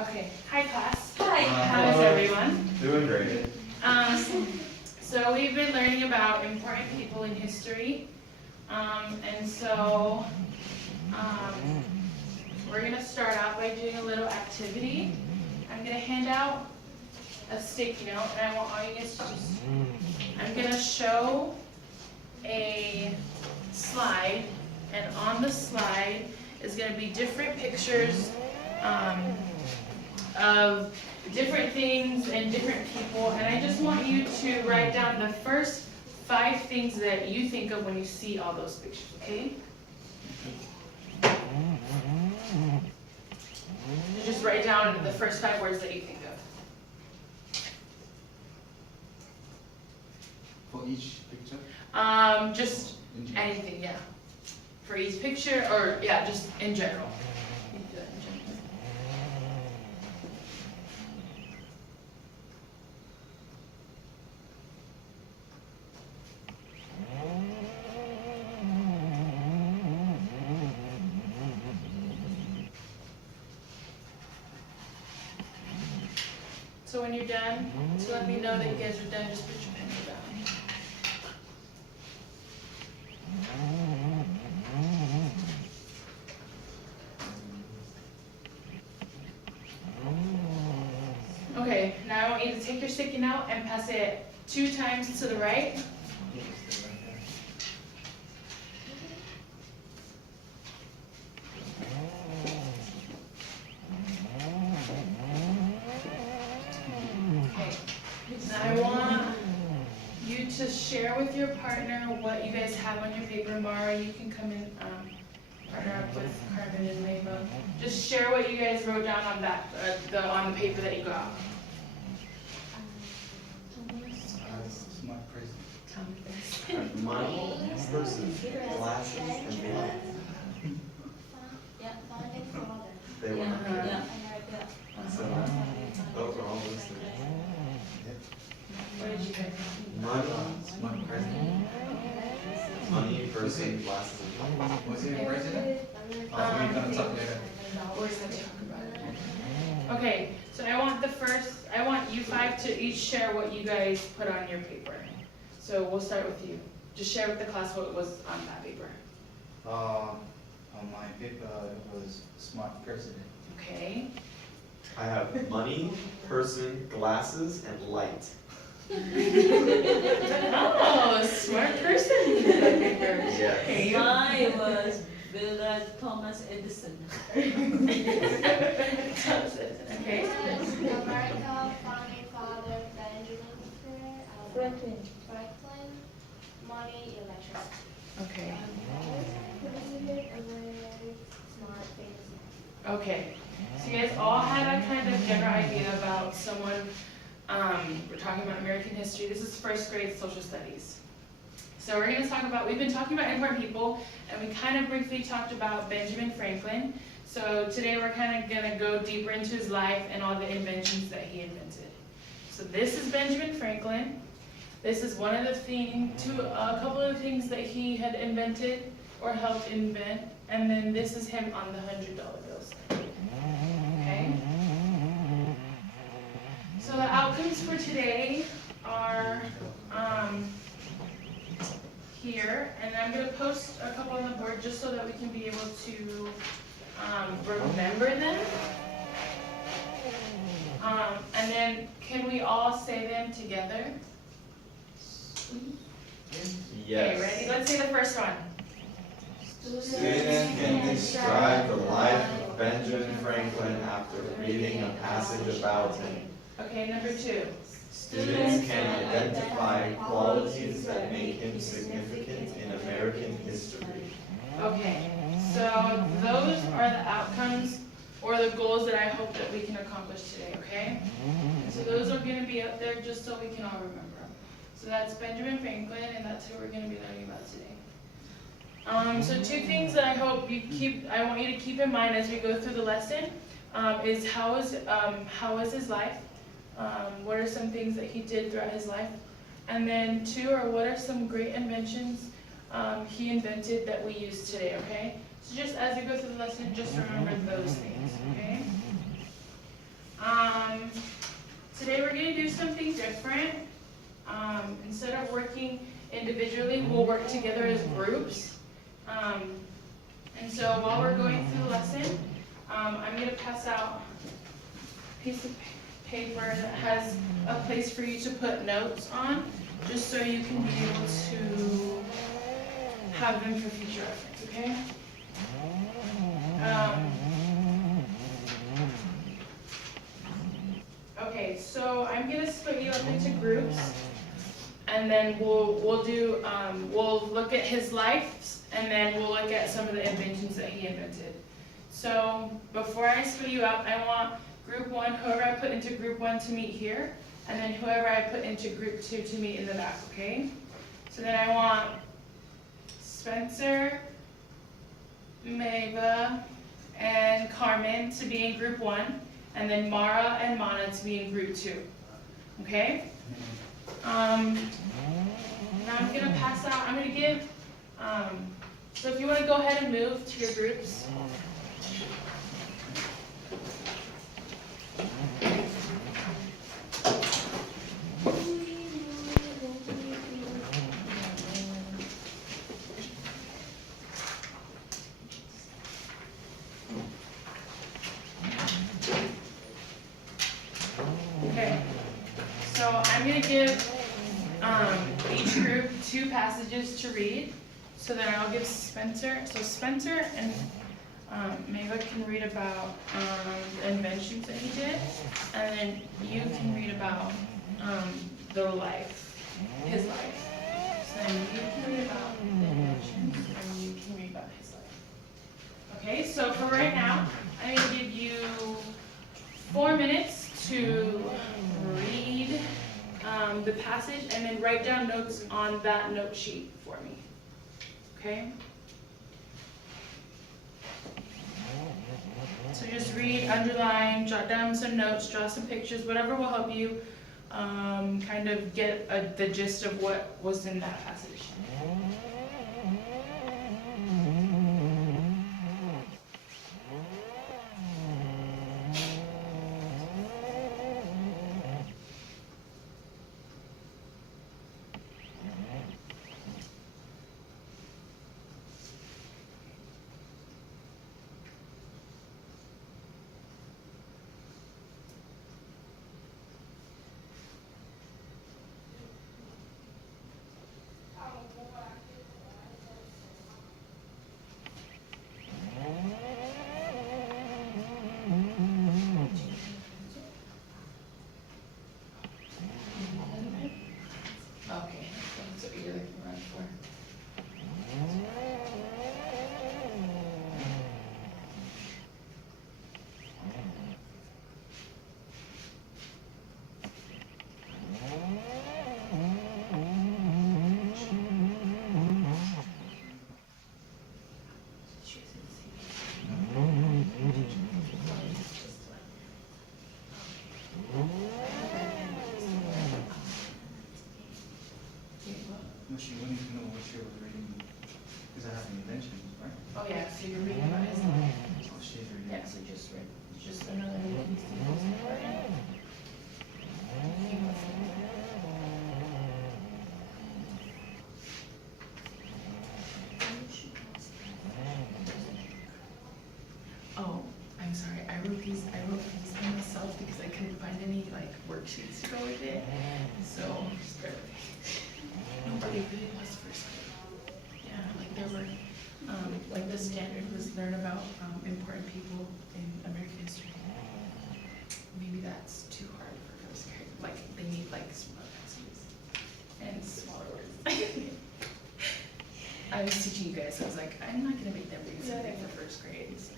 Okay, hi class. Hi. How is everyone? Doing great. So we've been learning about important people in history. We're gonna start out by doing a little activity. I'm gonna hand out a sticky note, and I want all you guys to I'm gonna show a slide, and on the slide is gonna be different pictures of different things and different people, and I just want you to write down the first 5 things that you think of when you see all those pictures, okay? Just write down the first 5 words that you think of. For each picture? Just anything, yeah. For each picture, or yeah, just in general. You can do that in general. So when you're done, to let me know that you guys are done, just put your pencil down. Okay, now I want you to take your sticky note and pass it 2 times to the right. I want you to share with your partner what you guys have on your paper. Mara, you can come in, partner up with Carmen and Leva. Just share what you guys wrote down on that, on the paper that you got. Smart person. Tell me this. Money, person, glasses, and light. Yeah, founding father. They were. Yeah. So, those are all listed. What did you guys Money, smart person. Money, person, glasses, and light. Was he a president? We're gonna talk later. We're gonna talk about it. Okay, so I want you 5 to each share what you guys put on your paper. So we'll start with you. Just share with the class what was on that paper. On my paper, it was smart president. Okay. I have money, person, glasses, and light. Oh, smart person. Yes. Okay. Mine was Bill Thomas Edison. Okay. America, founding father, Benjamin Franklin. Franklin, money, electricity. Okay. President, smart, famous. Okay. So you guys all had a kind of general idea about someone. We're talking about American history. This is 1st grade social studies. So we're going to talk about, we've been talking about important people, and we kind of briefly talked about Benjamin Franklin. So today we're kind of going to go deeper into his life and all the inventions that he invented. So this is Benjamin Franklin. This is one of the a couple of things that he had invented or helped invent, and then this is him on the $100 bills. Okay? So the outcomes for today are here, and I'm going to post a couple on the board just so that we can be able to remember them. And then can we all say them together? Okay, ready? Let's say the first one. Students can describe the life of Benjamin Franklin after reading a passage about him. Okay, number 2. Students can identify qualities that make him significant in American history. Okay, so those are the outcomes or the goals that I hope that we can accomplish today, okay? So those are going to be up there just so we can all remember them. So that's Benjamin Franklin, and that's who we're going to be learning about today. So 2 things that I hope I want you to keep in mind as we go through the lesson is how was his life? What are some things that he did throughout his life? And then 2 are what are some great inventions he invented that we use today, okay? So just as we go through the lesson, just remember those things, okay? will work together as groups. And so while we're going through the lesson, I'm going to pass out a piece of paper that has a place for you to put notes on, just so you can be able to have them for future reference, okay? Okay, so I'm gonna split you up into groups, and then we'll look at his life, and then we'll look at some of the inventions that he invented. So before I split you up, I want group 1, whoever I put into group 1 to meet here, and then whoever I put into group 2 to meet in the back, okay? So then I want Spencer, Mava, and Carmen to be in group 1, and then Mara and Mana to be in group 2, okay? Now I'm gonna pass out, I'm gonna give, so if you wanna go ahead and move to your groups. Okay, so I'm going to give each group 2 passages to read. So then I'll give Spencer, so Spencer and Mava can read about the inventions that he did, and then you can read about the life, his life. So then you can read about the inventions, and you can read about his life. Okay, so for right now, I'm going to give you 4 minutes to read the passage and then write down notes on that note sheet for me. Okay? So just read, underline, jot down some notes, draw some pictures, whatever will help you kind of get the gist of what was in that passage. Okay, that's what you're looking around for. No, she wanted to know what she was reading, because I have an invention, right? Oh yeah, so you're reading about his life. Oh, she's reading. Yeah, so just read, just another one. Oh, I'm sorry, I wrote these by myself because I couldn't find any like worksheets to go with it, so just bear with me. Nobody really was first grade. Yeah, like there were, like the standard was learn about important people in American history. Maybe that's too hard for first grade, like they need like smaller passages and smaller words. I was teaching you guys, so I was like, I'm not gonna make them read something for first grade. So.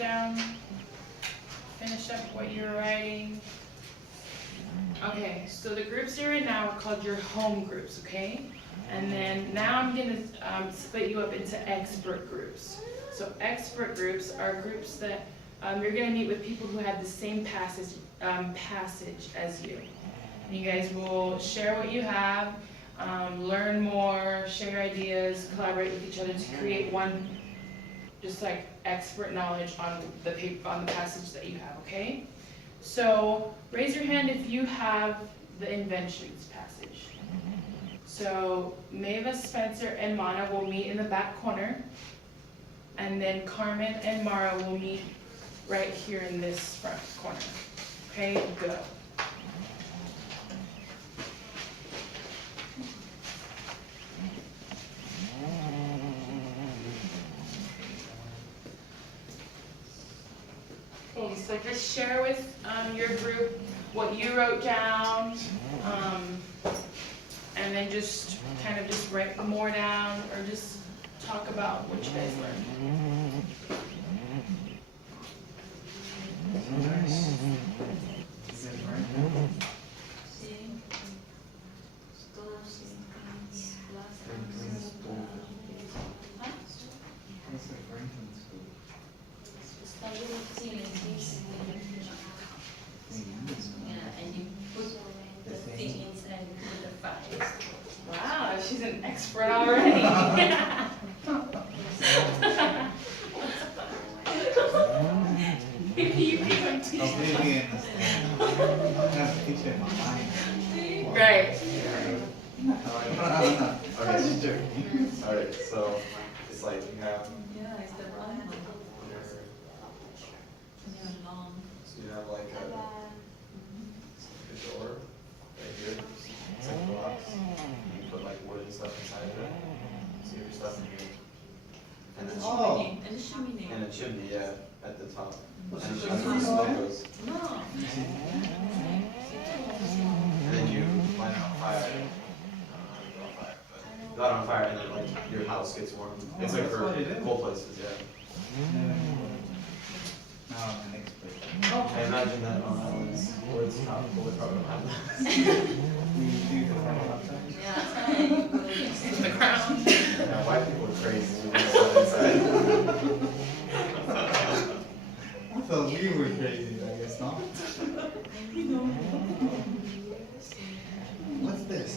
down? Finish up what you're writing? Okay, so the groups you're in now are called your home groups, okay? And then now I'm gonna split you up into expert groups. So expert groups are groups that you're gonna meet with people who have the same passage as you. And you guys will share what you have, learn more, share your ideas, collaborate with each other to create one, just like expert knowledge on the passage that you have, okay? So raise your hand if you have the inventions passage. So Maeva, Spencer, and Mana will meet in the back corner. And then Carmen and Mara will meet right here in this front corner. Okay, go. Okay, so just share with your group what you wrote down, and then just kind of just write more down, or just talk about what you guys learned. And you put the thing inside and put the files. Wow, she's an expert already. You can teach Completely understand. I have a picture in my mind. Right. Okay, she's joking. Alright, so it's like you have Yeah, it's the wrong one. your, They're long. so you have like And a door right here. It's like a box. You put like wood and stuff inside of it. So you have your stuff in here. And then Oh. And the chimney. and a chimney, yeah, at the top. What's And the that's where chimney? the smoke goes. No. And then you light it on fire. Not on fire, and then like your house gets warm. It's like That's for what it is. cold places, yeah. Now I'm an expert. I imagine that on islands where it's tropical, they probably don't have that. We do the final outside. Yeah, and you put it In the ground. Yeah, white people are crazy. We just sit inside. I thought we were crazy, I guess not. What's this?